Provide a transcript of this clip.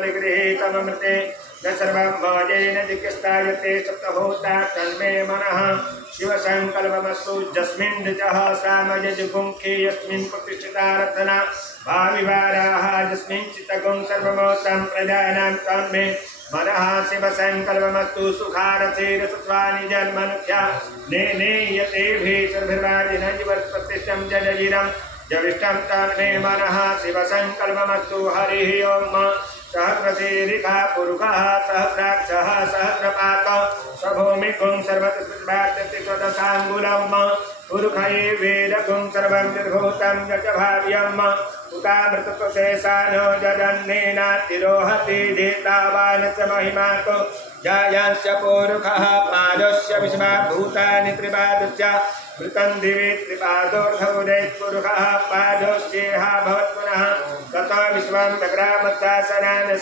परिगृहीतममृते न सर्वं भोजेन जिज्ञस्तायते सप्तहोता तन्मे मनः शिवसङ्कल्पमस्तु यस्मिन् ऋचः सामयजुगुंखे यस्मिन् प्रतिष्ठिता रत्ना भाविवाराः यस्मिन् चित्तगुं सर्वमोतं प्रजानां तन्मे मनः शिवसङ्कल्पमस्तु सुखारथेरसत्वानि जन्मनुख्या ने यतेभिः सर्वभिर्वाजिनजीवत्प्रतिष्ठं जडजिरं जविष्टं तन्मे मनः शिवसङ्कल्पमस्तु हरिः ओम् सहस्रशीरिखा पुरुषः सहस्राक्षः सहस्रपातः स्वभूमिकुं सर्वतस्मिद्भात्यतिस्वदशाङ्गुलम् पुरुषये वेदकुं सर्वं निर्भूतं यच भाव्यम् उतामृतत्वशेषानो जगन्नेनातिरोहति जेतावान् च महिमाको जायांश्च पुरुषः पादस्य विश्वभूतानि त्रिपादश्च मृतं दिवि त्रिपादोर्धमुदयपुरुषः पादोश्चेहा भवत्पुनः ततो विश्वं दग्रामत्सासनान्